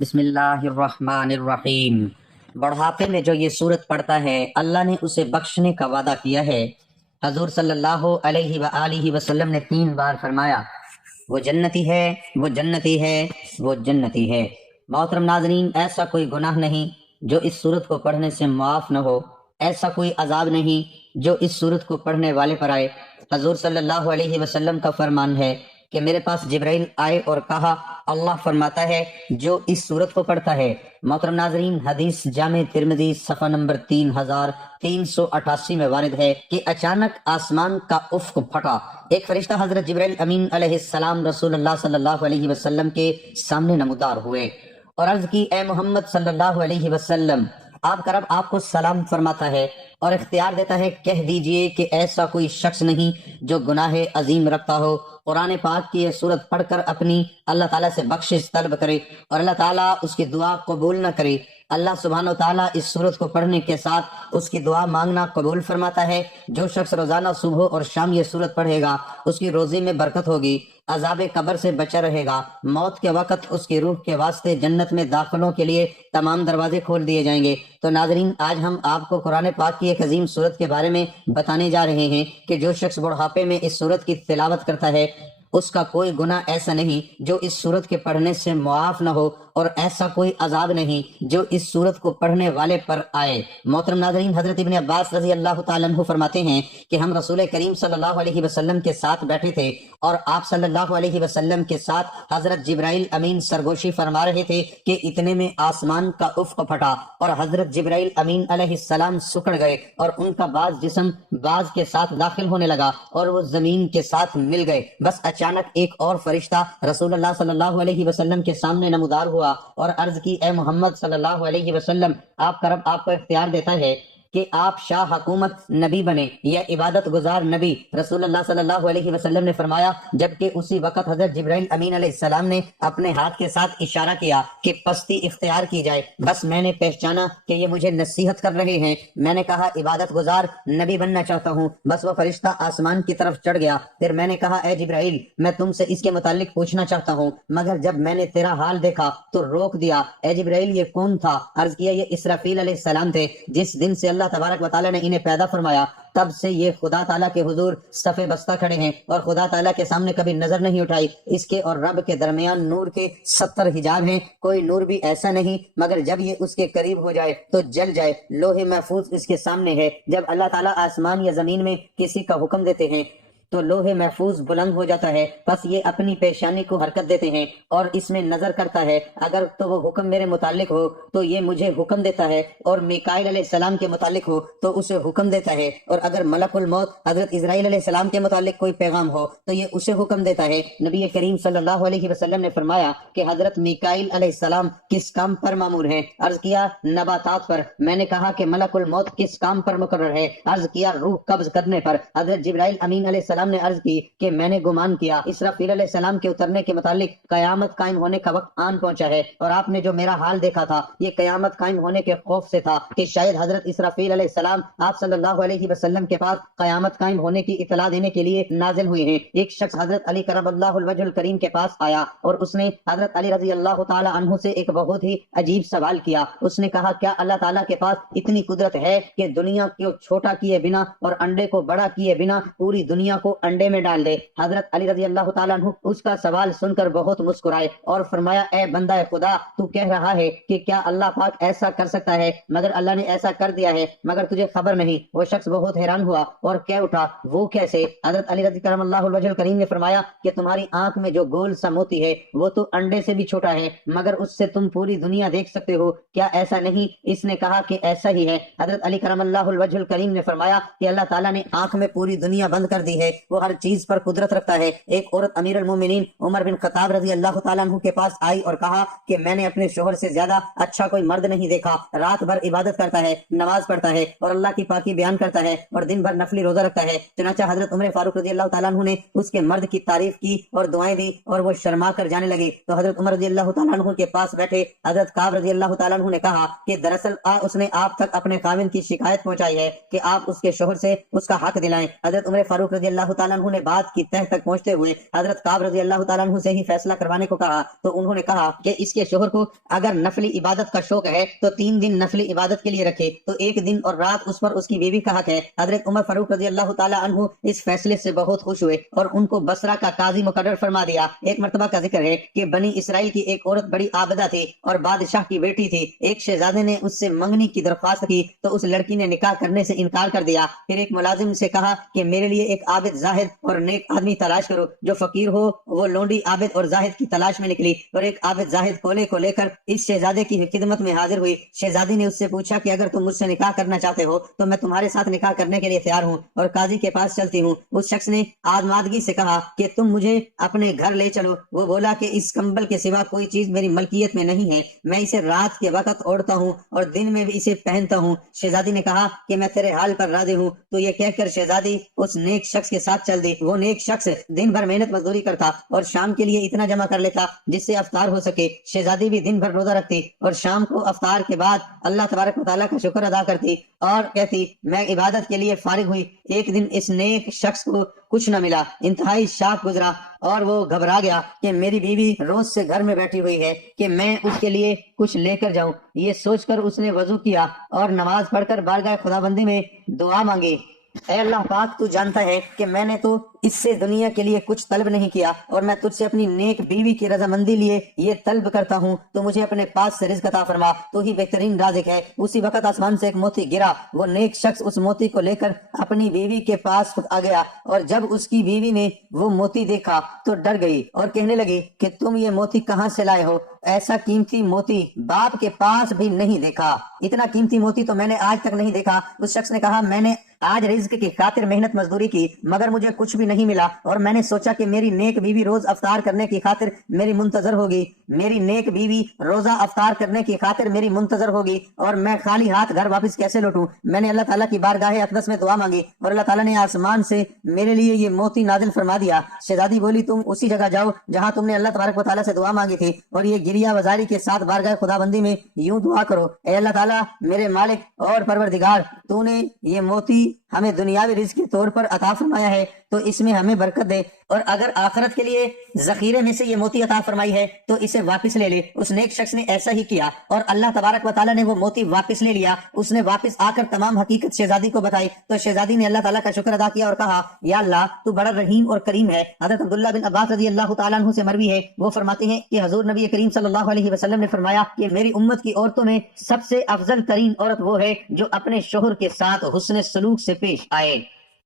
بسم اللہ الرحمن الرحیم۔ بڑھاپے میں جو یہ صورت پڑھتا ہے اللہ نے اسے بخشنے کا وعدہ کیا ہے۔ حضور صلی اللہ علیہ وآلہ وسلم نے 3 بار فرمایا وہ جنتی ہے، وہ جنتی ہے، وہ جنتی ہے۔ محترم ناظرین، ایسا کوئی گناہ نہیں جو اس صورت کو پڑھنے سے معاف نہ ہو، ایسا کوئی عذاب نہیں جو اس صورت کو پڑھنے والے پر آئے۔ حضور صلی اللہ علیہ وسلم کا فرمان ہے کہ میرے پاس جبرائیل آئے اور کہا اللہ فرماتا ہے جو اس صورت کو پڑھتا ہے۔ محترم ناظرین، حدیث جامع ترمذی صفحہ نمبر 3388 میں وارد ہے کہ اچانک آسمان کا افق پھٹا، ایک فرشتہ حضرت جبرائیل امین علیہ السلام رسول اللہ صلی اللہ علیہ وسلم کے سامنے نمودار ہوئے اور عرض کی اے محمد صلی اللہ علیہ وسلم، آپ کا رب آپ کو سلام فرماتا ہے اور اختیار دیتا ہے، کہہ دیجئے کہ ایسا کوئی شخص نہیں جو گناہ عظیم رکھتا ہو، قرآن پاک کی یہ صورت پڑھ کر اپنی اللہ تعالیٰ سے بخشش طلب کرے اور اللہ تعالیٰ اس کی دعا قبول نہ کرے۔ اللہ سبحانہ و تعالیٰ اس صورت کو پڑھنے کے ساتھ اس کی دعا مانگنا قبول فرماتا ہے۔ جو شخص روزانہ صبح اور شام یہ صورت پڑھے گا اس کی روزی میں برکت ہوگی، عذاب قبر سے بچا رہے گا، موت کے وقت اس کی روح کے واسطے جنت میں داخلوں کے لیے تمام دروازے کھول دیے جائیں گے۔ تو ناظرین، آج ہم آپ کو قرآن پاک کی ایک عظیم صورت کے بارے میں بتانے جا رہے ہیں کہ جو شخص بڑھاپے میں اس صورت کی تلاوت کرتا ہے اس کا کوئی گناہ ایسا نہیں جو اس صورت کے پڑھنے سے معاف نہ ہو، اور ایسا کوئی عذاب نہیں جو اس صورت کو پڑھنے والے پر آئے۔ محترم ناظرین، حضرت ابن عباس رضی اللہ تعالیٰ عنہ فرماتے ہیں کہ ہم رسول کریم صلی اللہ علیہ وسلم کے ساتھ بیٹھے تھے اور آپ صلی اللہ علیہ وسلم کے ساتھ حضرت جبرائیل امین سرگوشی فرما رہے تھے کہ اتنے میں آسمان کا افق پھٹا اور حضرت جبرائیل امین علیہ السلام سکڑ گئے اور ان کا بعض جسم بعض کے ساتھ داخل ہونے لگا اور وہ زمین کے ساتھ مل گئے۔ بس اچانک ایک اور فرشتہ رسول اللہ صلی اللہ علیہ وسلم کے سامنے نمودار ہوا اور عرض کی اے محمد صلی اللہ علیہ وسلم، آپ کا رب آپ کو اختیار دیتا ہے کہ آپ شاہ حکومت نبی بنے یا عبادت گزار نبی۔ رسول اللہ صلی اللہ علیہ وسلم نے فرمایا، جبکہ اسی وقت حضرت جبرائیل امین علیہ السلام نے اپنے ہاتھ کے ساتھ اشارہ کیا کہ پستی اختیار کی جائے۔ بس میں نے پہچانا کہ یہ مجھے نصیحت کر رہے ہیں۔ میں نے کہا عبادت گزار نبی بننا چاہتا ہوں۔ بس وہ فرشتہ آسمان کی طرف چڑھ گیا۔ پھر میں نے کہا اے جبرائیل، میں تم سے اس کے متعلق پوچھنا چاہتا ہوں، مگر جب میں نے تیرا حال دیکھا تو روک دیا۔ اے جبرائیل، یہ کون تھا؟ عرض کیا یہ اسرافیل علیہ السلام تھے۔ جس دن سے اللہ تبارک و تعالیٰ نے انہیں پیدا فرمایا تب سے یہ خدا تعالیٰ کے حضور صف بستہ کھڑے ہیں اور خدا تعالیٰ کے سامنے کبھی نظر نہیں اٹھائی۔ اس کے اور رب کے درمیان نور کے 70 حجاب ہیں، کوئی نور بھی ایسا نہیں مگر جب یہ اس کے قریب ہو جائے تو جل جائے۔ لوح محفوظ اس کے سامنے ہے۔ جب اللہ تعالیٰ آسمان یا زمین میں کسی کا حکم دیتے ہیں تو لوح محفوظ بلند ہو جاتا ہے، بس یہ اپنی پیشانی کو حرکت دیتے ہیں اور اس میں نظر کرتا ہے، اگر تو وہ حکم میرے متعلق ہو تو یہ مجھے حکم دیتا ہے، اور میکائیل علیہ السلام کے متعلق ہو تو اسے حکم دیتا ہے، اور اگر ملک الموت حضرت اسرائیل علیہ السلام کے متعلق کوئی پیغام ہو تو یہ اسے حکم دیتا ہے۔ نبی کریم صلی اللہ علیہ وسلم نے فرمایا کہ حضرت میکائیل علیہ السلام کس کام پر مامور ہیں؟ عرض کیا نباتات پر۔ میں نے کہا کہ ملک الموت کس کام پر مقرر ہے؟ عرض کیا روح قبض کرنے پر۔ حضرت جبرائیل امین علیہ السلام نے عرض کی کہ میں نے گمان کیا اسرافیل علیہ السلام کے اترنے کے متعلق قیامت قائم ہونے کا وقت آن پہنچا ہے، اور آپ نے جو میرا حال دیکھا تھا یہ قیامت قائم ہونے کے خوف سے تھا کہ شاید حضرت اسرافیل علیہ السلام آپ صلی اللہ علیہ وسلم کے پاس قیامت قائم ہونے کی اطلاع دینے کے لیے نازل ہوئے ہیں۔ ایک شخص حضرت علی کرم اللہ الوجہ الکریم کے پاس آیا اور اس نے حضرت علی رضی اللہ تعالی عنہ سے ایک بہت ہی عجیب سوال کیا۔ اس نے کہا کیا اللہ تعالیٰ کے پاس اتنی قدرت ہے کہ دنیا کو چھوٹا کیے بنا اور انڈے کو بڑا کیے بنا پوری دنیا کو انڈے میں ڈال دے؟ حضرت علی رضی اللہ تعالیٰ عنہ اس کا سوال سن کر بہت مسکرائے اور فرمایا اے بندہ خدا، تو کہہ رہا ہے کہ کیا اللہ پاک ایسا کر سکتا ہے، مگر اللہ نے ایسا کر دیا ہے مگر تجھے خبر نہیں۔ وہ شخص بہت حیران ہوا اور کہہ اٹھا وہ کیسے؟ حضرت علی رضی کرم اللہ الوجہ الکریم نے فرمایا کہ تمہاری آنکھ میں جو گول سا موتی ہے وہ تو انڈے سے بھی چھوٹا ہے مگر اس سے تم پوری دنیا دیکھ سکتے ہو، کیا ایسا نہیں؟ اس نے کہا کہ ایسا ہی ہے۔ حضرت علی کرم اللہ الوجہ الکریم نے فرمایا کہ اللہ تعالیٰ نے آنکھ میں پوری دنیا بند کر دی ہے، وہ ہر چیز پر قدرت رکھتا ہے۔ ایک عورت امیر المومنین عمر بن خطاب رضی اللہ تعالیٰ عنہ کے پاس آئی اور کہا کہ میں نے اپنے شوہر سے زیادہ اچھا کوئی مرد نہیں دیکھا، رات بھر عبادت کرتا ہے، نماز پڑھتا ہے اور اللہ کی پاکی بیان کرتا ہے اور دن بھر نفلی روزہ رکھتا ہے۔ چنانچہ حضرت عمر فاروق رضی اللہ تعالیٰ عنہ نے اس کے مرد کی تعریف کی اور دعائیں دی اور وہ شرما کر جانے لگے تو حضرت عمر رضی اللہ تعالیٰ عنہ کے پاس بیٹھے حضرت کعب رضی اللہ تعالیٰ عنہ نے کہا کہ دراصل اس نے آپ تک اپنے خاوند کی شکایت پہنچائی ہے کہ آپ اس کے شوہر سے اس کا حق دلائیں۔ حضرت عمر فاروق رضی اللہ اللہ تعالیٰ عنہ نے بات کی تہ تک پہنچتے ہوئے حضرت کعب رضی اللہ تعالیٰ عنہ سے ہی فیصلہ کروانے کو کہا تو انہوں نے کہا کہ اس کے شوہر کو اگر نفلی عبادت کا شوق ہے تو 3 دن نفلی عبادت کے لیے رکھے تو 1 دن اور رات اس پر اس کی بیوی کا حق ہے۔ حضرت عمر فاروق رضی اللہ تعالیٰ عنہ اس فیصلے سے بہت خوش ہوئے اور ان کو بصرہ کا قاضی مقرر فرما دیا۔ ایک مرتبہ کا ذکر ہے کہ بنی اسرائیل کی ایک عورت بڑی عابدہ تھی اور بادشاہ کی بیٹی تھی۔ ایک شہزادے نے اس سے منگنی کی درخواست کی تو اس لڑکی نے نکاح کرنے سے انکار کر دیا۔ پھر ایک ملازم سے کہا کہ میرے لیے ایک عابد زاہد اور نیک آدمی تلاش کرو جو فقیر ہو۔ وہ لونڈی عابد اور زاہد کی تلاش میں نکلی اور ایک عابد زاہد کولے کو لے کر اس شہزادے کی خدمت میں حاضر ہوئی۔ شہزادی نے اس سے پوچھا کہ اگر تم مجھ سے نکاح کرنا چاہتے ہو تو میں تمہارے ساتھ نکاح کرنے کے لیے تیار ہوں اور قاضی کے پاس چلتی ہوں۔ اس شخص نے آزمادگی سے کہا کہ تم مجھے اپنے گھر لے چلو۔ وہ بولا کہ اس کمبل کے سوا کوئی چیز میری ملکیت میں نہیں ہے، میں اسے رات کے وقت اوڑھتا ہوں اور دن میں بھی اسے پہنتا ہوں۔ شہزادی نے کہا کہ میں تیرے حال پر راضی ہوں۔ تو یہ کہہ کر شہزادی اس نیک شخص کے ساتھ چل دی۔ وہ نیک شخص دن بھر محنت مزدوری کرتا اور شام کے لیے اتنا جمع کر لیتا جس سے افطار ہو سکے۔ شہزادی بھی دن بھر روزہ رکھتی اور شام کو افطار کے بعد اللہ تبارک و تعالیٰ کا شکر ادا کرتی اور کہتی میں عبادت کے لیے فارغ ہوئی۔ ایک دن اس نیک شخص کو کچھ نہ ملا، انتہائی شاک گزرا اور وہ گھبرا گیا کہ میری بیوی روز سے گھر میں بیٹھی ہوئی ہے کہ میں اس کے لیے کچھ لے کر جاؤں۔ یہ سوچ کر اس نے وضو کیا اور نماز پڑھ کر بارگاہ خداوندی میں دعا مانگی، اے اللہ پاک تو جانتا ہے کہ میں نے تو اس سے دنیا کے لیے کچھ طلب نہیں کیا اور میں تجھ سے اپنی نیک بیوی کی رضامندی لیے یہ طلب کرتا ہوں، تو مجھے اپنے پاس سے رزق عطا فرما، تو ہی بہترین رازق ہے۔ اسی وقت آسمان سے ایک موتی گرا۔ وہ نیک شخص اس موتی کو لے کر اپنی بیوی کے پاس آ گیا اور جب اس کی بیوی نے وہ موتی دیکھا تو ڈر گئی اور کہنے لگی کہ تم یہ موتی کہاں سے لائے ہو؟ ایسا قیمتی موتی باپ کے پاس بھی نہیں دیکھا، اتنا قیمتی موتی تو میں نے آج تک نہیں دیکھا۔ اس شخص نے کہا میں نے آج رزق کی خاطر محنت مزدوری کی مگر مجھے کچھ بھی نہیں ملا اور میں نے سوچا کہ میری نیک بیوی روز افطار کرنے کی خاطر میری منتظر ہوگی، میری نیک بیوی روزہ افطار کرنے کی خاطر میری منتظر ہوگی اور میں خالی ہاتھ گھر واپس کیسے لوٹوں؟ میں نے اللہ تعالیٰ کی بارگاہ اقدس میں دعا مانگی اور اللہ تعالیٰ نے آسمان سے میرے لیے یہ موتی نازل فرما دیا۔ شہزادی بولی تم اسی جگہ جاؤ جہاں تم نے اللہ تبارک و تعالیٰ سے دعا مانگی تھی اور یہ گریہ وزاری کے ساتھ بارگاہ خداوندی میں یوں دعا کرو، اے اللہ تعالیٰ میرے مالک اور پروردگار، تو نے یہ موتی ہمیں دنیاوی رزق کے طور پر عطا فرمایا ہے تو اس میں ہمیں برکت دے، اور اگر آخرت کے لیے ذخیرے میں سے یہ موتی عطا فرمائی ہے تو اسے واپس لے لے۔ اس نیک شخص نے ایسا ہی کیا اور اللہ تبارک و تعالیٰ نے وہ موتی واپس لے لیا۔ اس نے واپس آ کر تمام حقیقت شہزادی کو بتائی تو شہزادی نے اللہ تعالیٰ کا شکر ادا کیا اور کہا یا اللہ تو بڑا رحیم اور کریم ہے۔ حضرت عبداللہ بن عباس رضی اللہ تعالیٰ عنہ سے مروی ہے، وہ فرماتے ہیں کہ حضور نبی کریم صلی اللہ علیہ وسلم نے فرمایا کہ میری امت کی عورتوں میں سب سے افضل ترین عورت وہ ہے جو اپنے شوہر کے ساتھ حسن سلوک سے پیش آئے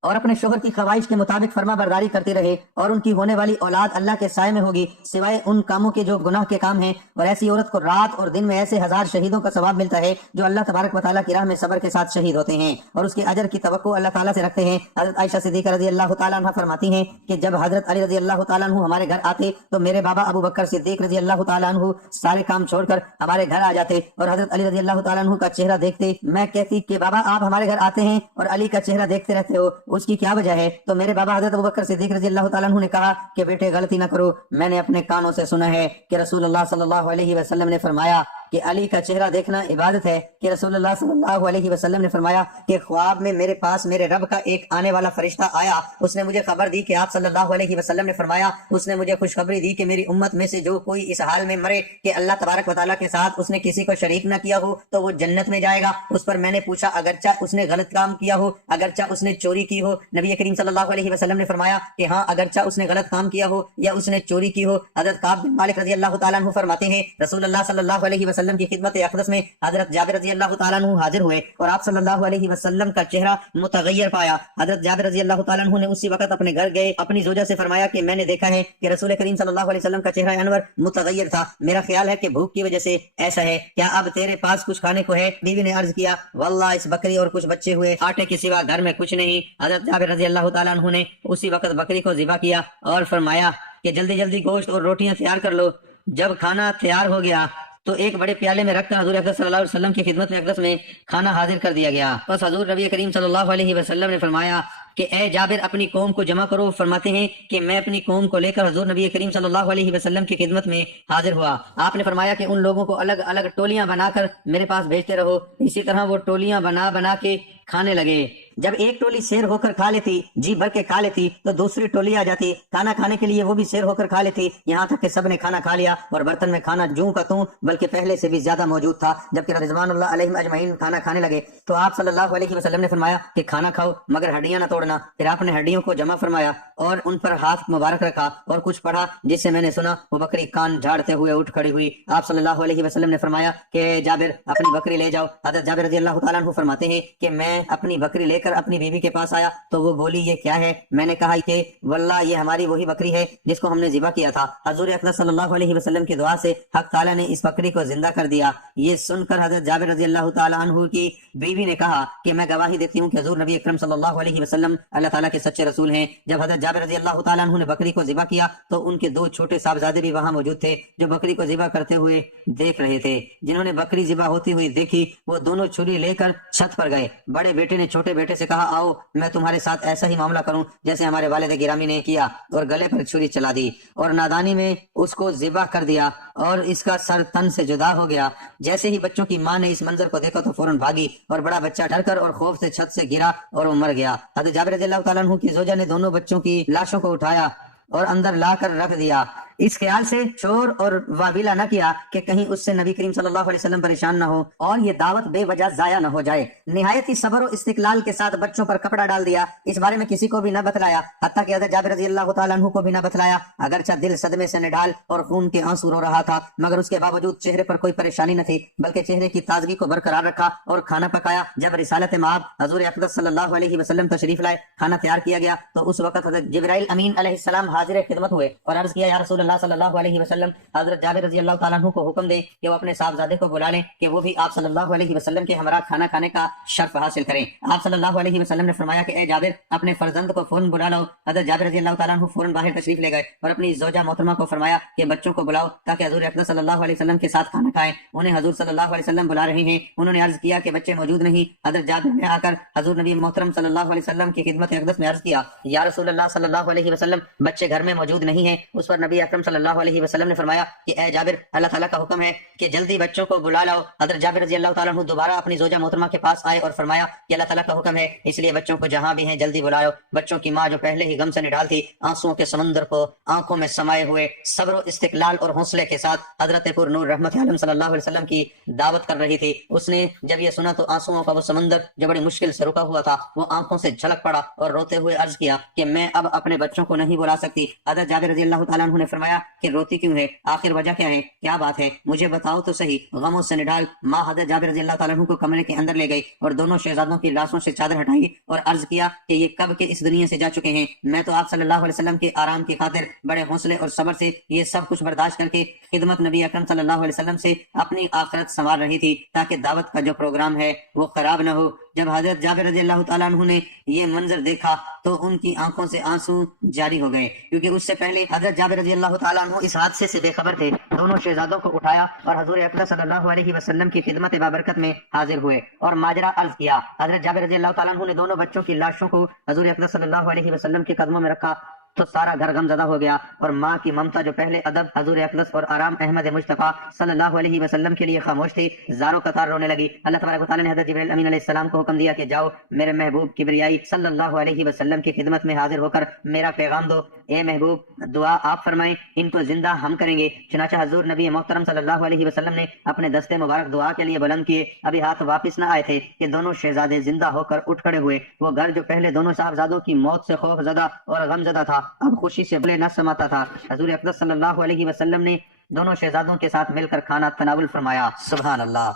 اور اپنے شوہر کی خواہش کے مطابق فرما برداری کرتی رہے، اور ان کی ہونے والی اولاد اللہ کے سائے میں ہوگی سوائے ان کاموں کے جو گناہ کے کام ہیں۔ اور ایسی عورت کو رات اور دن میں ایسے 1000 شہیدوں کا ثواب ملتا ہے جو اللہ تبارک و تعالیٰ کی راہ میں صبر کے ساتھ شہید ہوتے ہیں اور اس کے اجر کی توقع اللہ تعالیٰ سے رکھتے ہیں۔ حضرت عائشہ صدیقہ رضی اللہ تعالیٰ عنہ فرماتی ہیں کہ جب حضرت علی رضی اللہ تعالیٰ عنہ ہمارے گھر آتے تو میرے بابا ابو بکر صدیق رضی اللہ تعالیٰ عنہ سارے کام چھوڑ کر ہمارے گھر آ جاتے اور حضرت علی رضی اللہ تعالیٰ عنہ کا چہرہ دیکھتے۔ میں کہتی کہ بابا آپ ہمارے گھر آتے ہیں اور علی کا چہرہ دیکھتے رہتے ہو، اس کی کیا وجہ ہے؟ تو میرے بابا حضرت ابوبکر صدیق رضی اللہ تعالیٰ عنہ نے کہا کہ بیٹے غلطی نہ کرو، میں نے اپنے کانوں سے سنا ہے کہ رسول اللہ صلی اللہ علیہ وسلم نے فرمایا کہ علی کا چہرہ دیکھنا عبادت ہے، کہ رسول اللہ صلی اللہ علیہ وسلم نے فرمایا کہ خواب میں میرے پاس میرے رب کا ایک آنے والا فرشتہ آیا، اس نے مجھے خبر دی کہ آپ صلی اللہ علیہ وسلم نے فرمایا، اس نے مجھے خوشخبری دی کہ میری امت میں سے جو کوئی اس حال میں مرے کہ اللہ تبارک و تعالیٰ کے ساتھ اس نے کسی کو شریک نہ کیا ہو تو وہ جنت میں جائے گا۔ اس پر میں نے پوچھا اگرچہ اس نے غلط کام کیا ہو، اگرچہ اس نے چوری کی ہو؟ نبی کریم صلی اللہ علیہ وسلم نے فرمایا کہ ہاں اگرچہ اس نے غلط کام کیا ہو یا اس نے چوری کی ہو۔ حضرت کعب بن مالک رضی اللہ تعالیٰ عنہ فرماتے ہیں رسول اللہ صلی اللہ علیہ وسلم کی خدمت اقدس میں حضرت جابر رضی اللہ تعالیٰ عنہ حاضر ہوئے اور آپ صلی اللہ علیہ وسلم کا چہرہ متغیر پایا۔ حضرت جابر رضی اللہ تعالیٰ عنہ نے اسی وقت اپنے گھر گئے، اپنی زوجہ سے فرمایا کہ میں نے دیکھا ہے کہ رسول کریم صلی اللہ علیہ وسلم کا چہرہ انور متغیر تھا، میرا خیال ہے کہ بھوک کی وجہ سے ایسا ہے، کیا اب تیرے پاس کچھ کھانے کو ہے؟ بیوی نے عرض کیا واللہ اس بکری اور کچھ بچے ہوئے آٹے کے سوا گھر میں کچھ نہیں۔ حضرت جابر رضی اللہ تعالیٰ عنہ نے اسی وقت بکری کو ذبح کیا اور فرمایا کہ جلدی جلدی گوشت اور روٹیاں تیار کر لو۔ جب کھانا تیار ہو گیا تو ایک بڑے پیالے میں رکھ کر حضور اقدس صلی اللہ علیہ وسلم کی خدمت میں اقدس میں کھانا حاضر کر دیا گیا۔ بس حضور نبی کریم صلی اللہ علیہ وسلم نے فرمایا کہ اے جابر اپنی قوم کو جمع کرو۔ فرماتے ہیں کہ میں اپنی قوم کو لے کر حضور نبی کریم صلی اللہ علیہ وسلم کی خدمت میں حاضر ہوا۔ آپ نے فرمایا کہ ان لوگوں کو الگ الگ ٹولیاں بنا کر میرے پاس بھیجتے رہو۔ اسی طرح وہ ٹولیاں بنا بنا کے کھانے لگے۔ جب ایک ٹولی شیر ہو کر کھا لیتی، جی بھر کے کھا لیتی، تو دوسری ٹولی آ جاتی کھانا کھانے کے لیے، وہ بھی شیر ہو کر کھا لیتی، یہاں تک کہ سب نے کھانا کھا لیا اور برتن میں کھانا جوں کا توں بلکہ پہلے سے بھی زیادہ موجود تھا۔ جبکہ رضوان اللہ علیہم اجمعین کھانا کھانے لگے تو آپ صلی اللہ علیہ وسلم نے فرمایا کہ کھانا کھاؤ مگر ہڈیاں نہ توڑنا۔ پھر آپ نے ہڈیوں کو جمع فرمایا اور ان پر ہاتھ مبارک رکھا اور کچھ پڑھا، جس سے میں نے سنا وہ بکری کان جھاڑتے ہوئے اٹھ کھڑی ہوئی۔ آپ صلی اللہ علیہ وسلم نے فرمایا کہ جابر اپنی بکری لے جاؤ۔ حضرت جابر رضی اللہ تعالیٰ عنہ فرماتے ہیں کہ میں اپنی بکری لے کر اپنی بیوی کے پاس آیا تو وہ بولی یہ کیا ہے؟ میں نے کہا کہ واللہ یہ ہماری وہی بکری ہے جس کو ہم نے ذبح کیا تھا۔ حضور اقدس صلی اللہ علیہ وسلم کی دعا سے حق تعالیٰ نے اس بکری کو زندہ کر دیا۔ یہ سن کر حضرت جابر رضی اللہ تعالیٰ عنہ کی بیوی نے کہا کہ میں گواہی دیتی ہوں کہ حضور نبی اکرم صلی اللہ علیہ وسلم اللہ تعالیٰ کے سچے رسول ہیں۔ جب حضرت جابر رضی اللہ تعالیٰ عنہ نے بکری کو ذبح کیا تو ان کے دو چھوٹے صاحبزادے بھی وہاں موجود تھے جو بکری کو ذبح کرتے ہوئے دیکھ رہے تھے۔ جنہوں نے بکری ذبح ہوتی ہوئی دیکھی وہ دونوں چھری لے کر چھت پر گئے۔ بڑے بیٹے نے چھوٹے بیٹے سے کہا آؤ میں تمہارے ساتھ ایسا ہی معاملہ کروں جیسے ہمارے والد گرامی نے کیا، اور گلے پر چھری چلا دی اور نادانی میں اس کو ذبح کر دیا اور اس کا سر تن سے جدا ہو گیا۔ جیسے ہی بچوں کی ماں نے اس منظر کو دیکھا تو فوراً بھاگی اور بڑا بچہ ڈر کر اور خوف سے چھت سے گرا اور وہ مر گیا۔ حضرت جابر رضی اللہ تعالیٰ عنہ کی زوجہ نے دونوں بچوں کی لاشوں کو اٹھایا اور اندر لا کر رکھ دیا، اس خیال سے شور اور واویلا نہ کیا کہ کہیں اس سے نبی کریم صلی اللہ علیہ وسلم پریشان نہ ہو اور یہ دعوت بے وجہ ضائع نہ ہو جائے۔ نہایت ہی صبر و استقلال کے ساتھ بچوں پر کپڑا ڈال دیا، اس بارے میں کسی کو بھی نہ بتلایا، حتیٰ کہ حضرت جابر رضی اللہ تعالیٰ عنہ کو بھی نہ بتلایا۔ اگرچہ دل صدمے سے نڈال اور خون کے آنسو رو رہا تھا مگر اس کے باوجود چہرے پر کوئی پریشانی نہ تھی، بلکہ چہرے کی تازگی کو برقرار رکھا اور کھانا پکایا۔ جب رسالت مآب حضور اقدس صلی اللہ علیہ وسلم تشریف لائے، کھانا تیار کیا گیا تو اس وقت حضرت جبرائیل امین علیہ السلام حاضر خدمت ہوئے اور عرض کیا یا رسول اللہ صلی اللہ علیہ وسلم، حضرت جابر رضی اللہ تعالیٰ عنہ کو حکم دیں کہ وہ اپنے صاحبزادے کو بلا لیں کہ وہ بھی آپ صلی اللہ علیہ وسلم کے ہمراہ کھانا کھانے کا شرف حاصل کریں۔ آپ صلی اللہ علیہ وسلم نے فرمایا کہ اے جابر اپنے فرزند کو فوراً بلا لو۔ حضرت جابر رضی اللہ تعالیٰ عنہ فوراً باہر تشریف لے گئے اور اپنی زوجہ محترمہ کو فرمایا کہ بچوں کو بلاؤ تاکہ حضور اقدس صلی اللہ علیہ وسلم کے ساتھ کھانا کھائیں۔ انہیں حضور صلی اللہ علیہ وسلم بلا رہے ہیں۔ انہوں نے عرض کیا کہ بچے موجود نہیں۔ حضرت جابر نے آ کر حضور نبی محترم صلی اللہ علیہ وسلم کی خدمت اقدس میں عرض کیا یا رسول اللہ صلی اللہ علیہ وسلم بچے گھر میں موجود نہیں ہیں۔ اس پر نبی اکرم صلی اللہ علیہ وسلم نے فرمایا کہ اے جابر اللہ تعالیٰ کا حکم ہے کہ جلدی بچوں کو بلا لاؤ۔ حضرت جابر رضی اللہ تعالیٰ عنہ دوبارہ اپنی زوجہ محترمہ کے پاس آئے اور فرمایا کہ اللہ تعالیٰ کا حکم ہے اس لیے بچوں کو جہاں بھی ہیں جلدی بلاؤ۔ بچوں کی ماں جو پہلے ہی غم سے نڈال تھی آنسوؤں کے سمندر کو آنکھوں میں سمائے ہوئے صبر و استقلال اور حوصلے کے ساتھ حضرت پر نور رحمت عالم صلی اللہ علیہ وسلم کی دعوت کر رہی تھی، اس نے جب یہ سنا تو آنسوؤں کا وہ سمندر جو بڑی مشکل سے رکا ہوا تھا وہ آنکھوں سے جھلک پڑا اور روتے ہوئے عرض کیا کہ میں اب اپنے بچوں کو نہیں بلا سکتی۔ حضرت جابر رضی اللہ تعالیٰ عنہ نے فرمایا کہ روتی کیوں ہے؟ آخر وجہ کیا ہے؟ کیا بات ہے؟ مجھے بتاؤ تو صحیح۔ غموں سے نڈال ماں حضرت جابر رضی اللہ تعالیٰ عنہ کو کمرے کے اندر لے گئی اور دونوں شہزادوں کی لاشوں سے چادر ہٹائی اور عرض کیا کہ یہ کب کے اس دنیا سے جا چکے ہیں، میں تو آپ صلی اللہ علیہ وسلم کے آرام کی خاطر بڑے حوصلے اور صبر سے یہ سب کچھ برداشت کر کے خدمت نبی اکرم صلی اللہ علیہ وسلم سے اپنی آخرت سنوار رہی تھی تاکہ دعوت کا جو پروگرام ہے وہ خراب نہ ہو۔ جب حضرت جابر رضی اللہ تعالیٰ عنہ نے یہ منظر دیکھا تو ان کی آنکھوں سے آنسو جاری ہو گئے، کیونکہ اس سے پہلے حضرت جابر رضی اللہ تعالیٰ عنہ اس حادثے سے بے خبر تھے۔ دونوں شہزادوں کو اٹھایا اور حضور اقدس صلی اللہ علیہ وسلم کی خدمت بابرکت میں حاضر ہوئے اور ماجرا عرض کیا۔ حضرت جابر رضی اللہ تعالیٰ عنہ نے دونوں بچوں کی لاشوں کو حضور اقدس صلی اللہ علیہ وسلم کے قدموں میں رکھا تو سارا گھر غم زدہ ہو گیا اور ماں کی ممتا جو پہلے ادب حضور اقدس اور آرام احمد مصطفیٰ صلی اللہ علیہ وسلم کے لیے خاموش تھی زاروں قطار رونے لگی۔ اللہ تبارک و تعالیٰ نے حضرت جبرائیل امین علیہ السلام کو حکم دیا کہ جاؤ میرے محبوب کبریائی صلی اللہ علیہ وسلم کی خدمت میں حاضر ہو کر میرا پیغام دو۔ اے محبوب دعا آپ فرمائیں ان کو زندہ ہم کریں گے۔ چنانچہ حضور نبی محترم صلی اللہ علیہ وسلم نے اپنے دستے مبارک دعا کے لیے بلند کیے، ابھی ہاتھ واپس نہ آئے تھے کہ دونوں شہزادے زندہ ہو کر اٹھ کھڑے ہوئے۔ وہ گھر جو پہلے دونوں صاحبزادوں کی موت سے خوف زدہ اور غم زدہ تھا اب خوشی سے بھلے نہ سماتا تھا۔ حضور اقدس صلی اللہ علیہ وسلم نے دونوں شہزادوں کے ساتھ مل کر کھانا تناول فرمایا۔ سبحان اللہ۔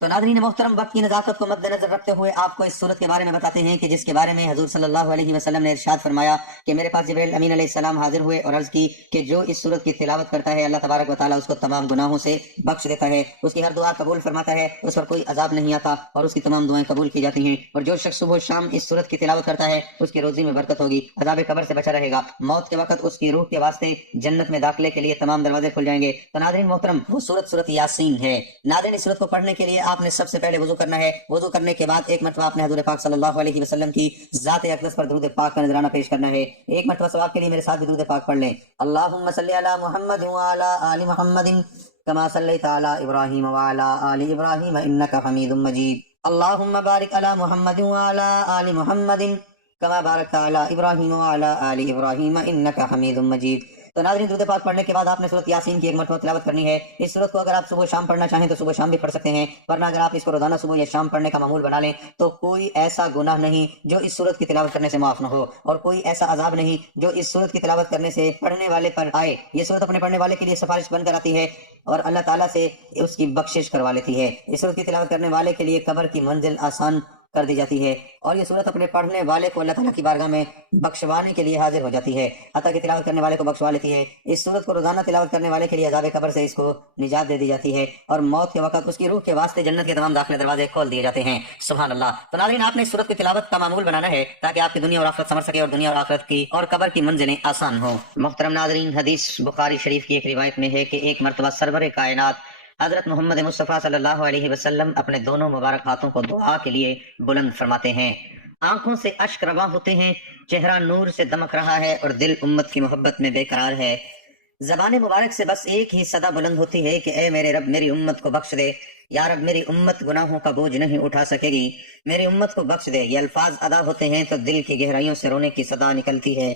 تو ناظرین محترم وقت کی نزاکت کو مد نظر رکھتے ہوئے آپ کو اس صورت کے بارے میں بتاتے ہیں کہ جس کے بارے میں حضور صلی اللہ علیہ وسلم نے ارشاد فرمایا کہ میرے پاس جبرائیل امین علیہ السلام حاضر ہوئے اور عرض کی کہ جو اس صورت کی تلاوت کرتا ہے اللہ تبارک و تعالیٰ اس کو تمام گناہوں سے بخش دیتا ہے، اس کی ہر دعا قبول فرماتا ہے، اس پر کوئی عذاب نہیں آتا اور اس کی تمام دعائیں قبول کی جاتی ہیں، اور جو شخص صبح و شام اس صورت کی تلاوت کرتا ہے اس کی روزی میں برکت ہوگی، عذاب قبر سے بچا رہے گا، موت کے وقت اس کی روح کے واسطے جنت میں داخلے کے لیے تمام دروازے کھل جائیں گے۔ تو ناظرین محترم وہ سورت یاسین ہے۔ ناظرین اس صورت کو پڑھنے کے لیے آپ نے سب سے پہلے وضو کرنا ہے۔ وضو کرنے کے بعد ایک مرتبہ آپ نے حضور پاک صلی اللہ علیہ وسلم کی ذات اقدس پر درود پاک کا نذرانہ پیش کرنا ہے۔ ایک مرتبہ ثواب کے لیے میرے ساتھ بھی درود پاک پڑھ لیں۔ اللہم صلی علی محمد وعلی آل محمد کما صلیت علی ابراہیم وعلی آل ابراہیم انک حمید مجید۔ اللہم بارک علی محمد وعلی آل محمد کما بارکت علی ابراہیم وعلی آل ابراہیم انک حمید مجید۔ تو ناظرین، درود پاک پڑھنے کے بعد آپ نے سورۃ یاسین کی ایک مرتبہ تلاوت کرنی ہے۔ اس سورت کو اگر آپ صبح شام پڑھنا چاہیں تو صبح شام بھی پڑھ سکتے ہیں، ورنہ اگر آپ اس کو روزانہ صبح یا شام پڑھنے کا معمول بنا لیں تو کوئی ایسا گناہ نہیں جو اس سورت کی تلاوت کرنے سے معاف نہ ہو، اور کوئی ایسا عذاب نہیں جو اس سورت کی تلاوت کرنے سے پڑھنے والے پر آئے۔ یہ سورت اپنے پڑھنے والے کے لیے سفارش بن کر آتی ہے اور اللہ تعالیٰ سے اس کی بخشش کروا لیتی ہے۔ اس سورت کی تلاوت کرنے والے کے لیے قبر کی منزل آسان کر دی جاتی ہے، اور یہ سورت اپنے پڑھنے والے کو اللہ تعالیٰ کی بارگاہ میں بخشوانے کے لیے حاضر ہو جاتی ہے، حتیٰ کہ تلاوت کرنے والے کو بخشوا لیتی ہے۔ اس سورت کو روزانہ تلاوت کرنے والے کے لیے عذاب قبر سے اس کو نجات دے دی جاتی ہے، اور موت کے وقت اس کی روح کے واسطے جنت کے تمام داخلے دروازے کھول دیے جاتے ہیں۔ سبحان اللہ۔ تو ناظرین، آپ نے اس سورت کی تلاوت کا معمول بنانا ہے تاکہ آپ کی دنیا اور آخرت سمجھ سکے، اور دنیا اور آخرت کی اور قبر کی منزلیں آسان ہوں۔ محترم ناظرین، حدیث بخاری شریف کی ایک روایت میں ہے کہ ایک مرتبہ سرور کائنات حضرت محمد مصطفیٰ صلی اللہ علیہ وسلم اپنے دونوں مبارک ہاتھوں کو دعا کے لیے بلند فرماتے ہیں، آنکھوں سے اشک رواں ہوتے ہیں، چہرہ نور سے دمک رہا ہے اور دل امت کی محبت میں بے قرار ہے۔ زبان مبارک سے بس ایک ہی صدا بلند ہوتی ہے کہ اے میرے رب، میری امت کو بخش دے، یا رب میری امت گناہوں کا بوجھ نہیں اٹھا سکے گی، میری امت کو بخش دے۔ یہ الفاظ ادا ہوتے ہیں تو دل کی گہرائیوں سے رونے کی صدا نکلتی ہے،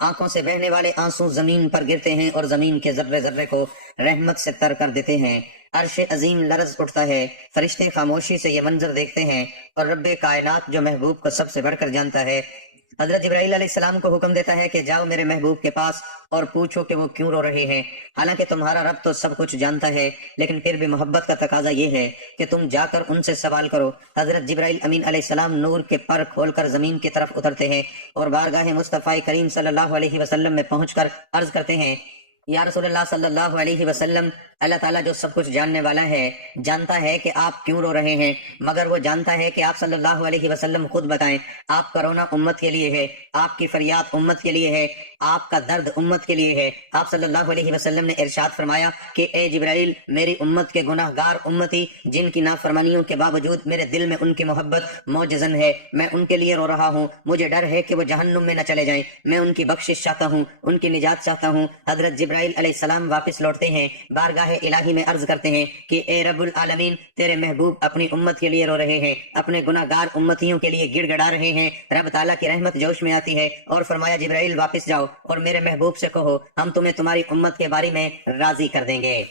آنکھوں سے بہنے والے آنسو زمین پر گرتے ہیں اور زمین کے ذرے ذرے کو رحمت سے تر کر دیتے ہیں، عرش عظیم لرز اٹھتا ہے، فرشتے خاموشی سے یہ منظر دیکھتے ہیں، اور رب کائنات جو محبوب کو سب سے بڑھ کر جانتا ہے حضرت جبرائیل علیہ السلام کو حکم دیتا ہے کہ جاؤ میرے محبوب کے پاس اور پوچھو کہ وہ کیوں رو رہے ہیں۔ حالانکہ تمہارا رب تو سب کچھ جانتا ہے، لیکن پھر بھی محبت کا تقاضا یہ ہے کہ تم جا کر ان سے سوال کرو۔ حضرت جبرائیل امین علیہ السلام نور کے پر کھول کر زمین کی طرف اترتے ہیں اور بارگاہ مصطفیٰ کریم صلی اللہ علیہ وسلم میں پہنچ کر عرض کرتے ہیں، یا رسول اللہ صلی اللہ علیہ وسلم، اللہ تعالیٰ جو سب کچھ جاننے والا ہے جانتا ہے کہ آپ کیوں رو رہے ہیں، مگر وہ جانتا ہے کہ آپ صلی اللہ علیہ وسلم خود بتائیں، آپ کا رونا امت کے لیے ہے، آپ کی فریاد امت کے لیے ہے، آپ کا درد امت کے لیے ہے۔ آپ صلی اللہ علیہ وسلم نے ارشاد فرمایا کہ اے جبرائیل، میری امت کے گناہ گار امتی جن کی نافرمانیوں کے باوجود میرے دل میں ان کی محبت موجزن ہے، میں ان کے لیے رو رہا ہوں، مجھے ڈر ہے کہ وہ جہنم میں نہ چلے جائیں، میں ان کی بخشش چاہتا ہوں، ان کی نجات چاہتا ہوں۔ حضرت جبرائیل علیہ السلام واپس لوٹتے ہیں، بارگاہ الہی میں عرض کرتے ہیں کہ اے رب العالمین، تیرے محبوب اپنی امت کے لیے رو رہے ہیں، اپنے گناہ گار امتیوں کے لیے گڑ گڑا رہے ہیں۔ رب تعالیٰ کی رحمت جوش میں آتی ہے اور فرمایا، جبرائیل واپس جاؤ اور میرے محبوب سے کہو ہم تمہیں تمہاری امت کے بارے میں راضی کر دیں گے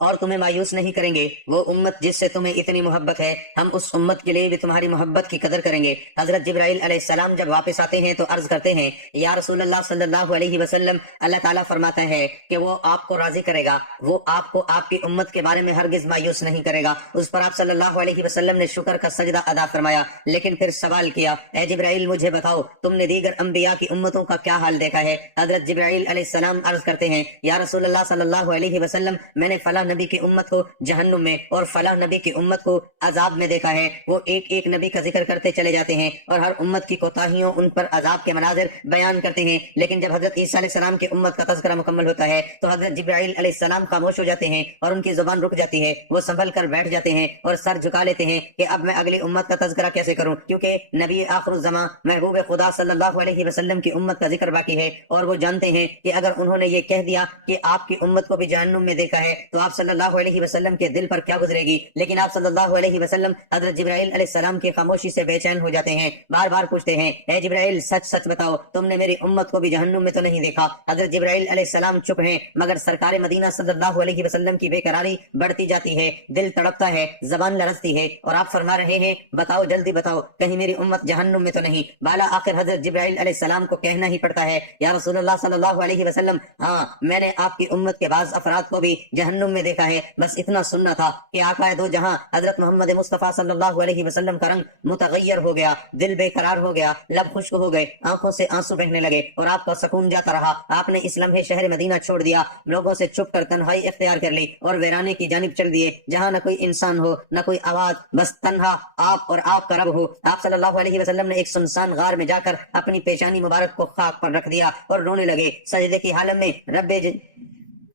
اور تمہیں مایوس نہیں کریں گے۔ وہ امت جس سے تمہیں اتنی محبت ہے، ہم اس امت کے لیے بھی تمہاری محبت کی قدر کریں گے۔ حضرت جبرائیل علیہ السلام جب واپس آتے ہیں تو عرض کرتے ہیں، یا رسول اللہ صلی اللہ علیہ وسلم، اللہ تعالیٰ فرماتا ہے کہ وہ آپ کو راضی کرے گا، وہ آپ کو آپ کی امت کے بارے میں ہرگز مایوس نہیں کرے گا۔ اس پر آپ صلی اللہ علیہ وسلم نے شکر کا سجدہ ادا فرمایا، لیکن پھر سوال کیا، اے جبرائیل مجھے بتاؤ تم نے دیگر انبیاء کی امتوں کا کیا حال دیکھا ہے؟ حضرت جبرائیل علیہ السلام عرض کرتے ہیں، یا رسول اللہ صلی اللہ علیہ وسلم، میں نے فلاں نبی کی امت کو جہنم میں اور فلاں نبی کی امت کو عذاب میں دیکھا ہے۔ وہ ایک ایک نبی کا ذکر کرتے چلے جاتے ہیں اور ہر امت کی کوتاہیوں، ان پر عذاب کے مناظر بیان کرتے ہیں، لیکن جب حضرت عیسیٰ علیہ السلام کی امت کا تذکرہ مکمل ہوتا ہے تو حضرت جبرائیل علیہ السلام خاموش ہو جاتے ہیں اور ان کی زبان رک جاتی ہے، وہ سنبھل کر بیٹھ جاتے ہیں اور سر جھکا لیتے ہیں کہ اب میں اگلی امت کا تذکرہ کیسے کروں، کیونکہ نبی آخر الزمان محبوب خدا صلی اللہ علیہ وسلم کی امت کا ذکر باقی ہے، اور وہ جانتے ہیں کہ اگر انہوں نے یہ کہہ دیا کہ آپ کی امت کو بھی جہنم میں دیکھا ہے تو آپ صلی اللہ علیہ وسلم کے دل پر کیا گزرے گی۔ لیکن آپ صلی اللہ علیہ وسلم حضرت جبرائیل علیہ السلام کی خاموشی سے بے چین ہو جاتے ہیں، بار بار پوچھتے ہیں، اے جبرائیل سچ سچ بتاؤ تم نے میری امت کو بھی جہنم میں تو نہیں دیکھا؟ حضرت جبرائیل علیہ السلام چپ ہیں، مگر سرکار مدینہ صلی اللہ علیہ وسلم کی بے قراری بڑھتی جاتی ہے، دل تڑپتا ہے، زبان لرزتی ہے، اور آپ فرما رہے ہیں، بتاؤ جلدی بتاؤ کہیں میری امت جہنم میں تو نہیں؟ بالا آخر حضرت جبرائیل علیہ السلام کو کہنا ہی پڑتا ہے، یا رسول اللہ صلی اللہ علیہ وسلم، ہاں میں نے آپ کی امت کے بعض افراد کو بھی جہنم میں دیکھا ہے، بس اتنا سننا تھا کہ آقا دو جہاں حضرت محمد مصطفیٰ صلی اللہ علیہ وسلم کا رنگ متغیر ہو گیا، دل بے قرار ہو گیا، لب خشک ہو گئے، آنکھوں سے آنسو بہنے لگے، اور آپ کا سکون جاتا رہا۔ آپ نے اس لمحے شہر مدینہ چھوڑ دیا، لوگوں سے چھپ کر تنہائی اختیار کر لی اور ویرانے کی جانب چل دیے، جہاں نہ کوئی انسان ہو نہ کوئی آواز، بس تنہا آپ اور آپ کا رب ہو۔ آپ صلی اللہ علیہ وسلم نے ایک سنسان غار میں جا کر اپنی پیشانی مبارک کو خاک پر رکھ دیا اور رونے لگے، سجدے کی حالت میں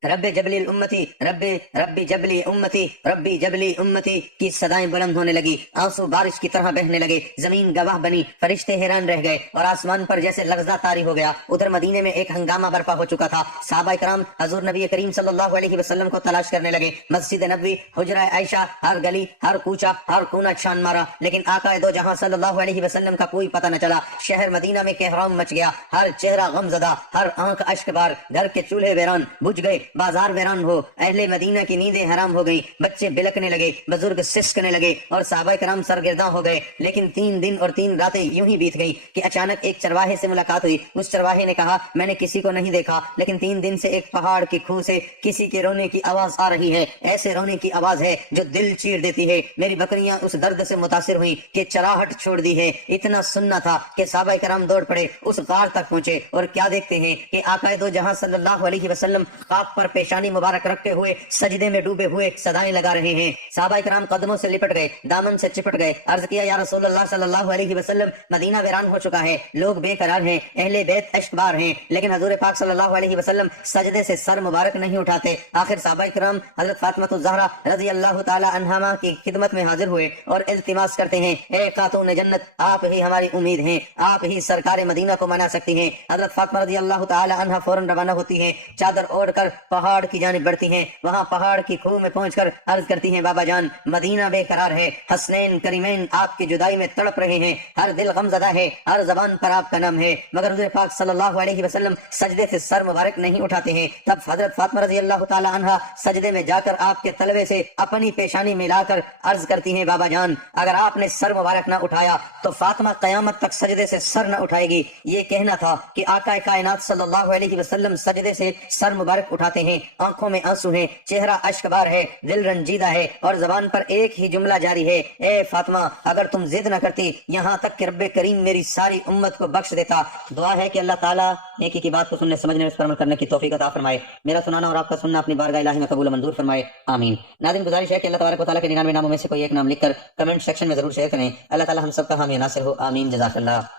رب جبلی امتی ربی جبلی امتی ربی جبلی امتی کی صدائیں بلند ہونے لگی، آنسو بارش کی طرح بہنے لگے، زمین گواہ بنی، فرشتے حیران رہ گئے اور آسمان پر جیسے لغزہ طاری ہو گیا۔ ادھر مدینے میں ایک ہنگامہ برپا ہو چکا تھا۔ صحابہ کرام حضور نبی کریم صلی اللہ علیہ وسلم کو تلاش کرنے لگے۔ مسجد نبوی، حجرہ عائشہ، ہر گلی، ہر کوچہ، ہر کونا چھان مارا، لیکن آقا دو جہاں صلی اللہ علیہ وسلم کا کوئی پتہ نہ چلا۔ شہر مدینہ میں کہرام مچ گیا، ہر چہرہ غم زدہ، ہر آنکھ اشک بار، گھر کے چولہے ویران بجھ گئے، بازار ویران ہو، اہل مدینہ کی نیندیں حرام ہو گئی، بچے بلکنے لگے، بزرگ سسکنے لگے اور صحابہ کرام سرگرداں ہو گئے۔ لیکن 3 دن اور 3 راتیں یوں ہی بیت گئی کہ اچانک ایک چرواہے سے ملاقات ہوئی۔ اس چرواہے نے کہا، میں نے کسی کو نہیں دیکھا، لیکن 3 دن سے ایک پہاڑ کی کھو سے کسی کے رونے کی آواز آ رہی ہے، ایسے رونے کی آواز ہے جو دل چیر دیتی ہے۔ میری بکریاں اس درد سے متاثر ہوئی کہ چراہٹ چھوڑ دی ہے۔ اتنا سننا تھا کہ صحابہ کرام دوڑ پڑے، اس غار تک پہنچے اور کیا دیکھتے ہیں کہ آقا دو جہاں صلی اللہ علیہ وسلم خاک پر پیشانی مبارک رکھتے ہوئے سجدے میں ڈوبے ہوئے صدائیں لگا رہے ہیں۔ صحابہ کرام قدموں سے لپٹ گئے، دامن سے چپٹ گئے، عرض کیا، یا رسول اللہ صلی اللہ علیہ وسلم، مدینہ ویران ہو چکا ہے، لوگ بے قرار ہیں، اہل بیت اشکبار ہیں، لیکن حضور پاک صلی اللہ علیہ وسلم سجدے سے سر مبارک نہیں اٹھاتے۔ آخر صحابہ کرام حضرت فاطمہ الزہرا رضی اللہ تعالی عنہا کی خدمت میں حاضر ہوئے اور التماس کرتے ہیں، اے خاتون جنت، آپ ہی ہماری امید ہیں، آپ ہی سرکار مدینہ کو منا سکتی ہیں۔ حضرت فاطمہ رضی اللہ تعالی عنہا فوراً روانہ ہوتی ہیں، چادر اوڑھ کر پہاڑ کی جانب بڑھتی ہیں، وہاں پہاڑ کی کھو میں پہنچ کر عرض کرتی ہیں، بابا جان، مدینہ بے قرار ہے، حسنین کریمین آپ کی جدائی میں تڑپ رہے ہیں، ہر دل غم زدہ ہے، ہر زبان پر آپ کا نام ہے، مگر حضور پاک صلی اللہ علیہ وسلم سجدے سے سر مبارک نہیں اٹھاتے ہیں۔ تب حضرت فاطمہ رضی اللہ تعالی عنہا سجدے میں جا کر آپ کے تلوے سے اپنی پیشانی ملا کر عرض کرتی ہیں، بابا جان، اگر آپ نے سر مبارک نہ اٹھایا تو فاطمہ قیامت تک سجدے سے سر نہ اٹھائے گی۔ یہ کہنا تھا کہ آقا کائنات صلی اللہ علیہ وسلم سجدے سے سر مبارک اٹھاتے ہیں، آنکھوں میں آنسو ہیں، چہرہ اشک بار ہے، دل رنجیدہ ہے اور زبان پر ایک ہی جملہ جاری ہے، اے فاطمہ، اگر تم ضد نہ کرتی یہاں تک کہ رب کریم میری ساری امت کو بخش دیتا۔ دعا ہے کہ اللہ تعالیٰ نیکی کی بات کو سننے سمجھنے اور اس پر عمل کرنے کی توفیق عطا فرمائے۔ میرا سنانا اور آپ کا سننا اپنی بارگاہ الہی میں قبول و منظور فرمائے، آمین۔ ناظرین، گزارش ہے کہ اللہ تبارک و تعالیٰ کے 99 ناموں میں سے کوئی ایک نام لکھ کر کمنٹ سیکشن میں ضرور شیئر کریں۔ اللہ تعالیٰ ہم سب کا حامی ناصر ہو، آمین، جزاک اللہ۔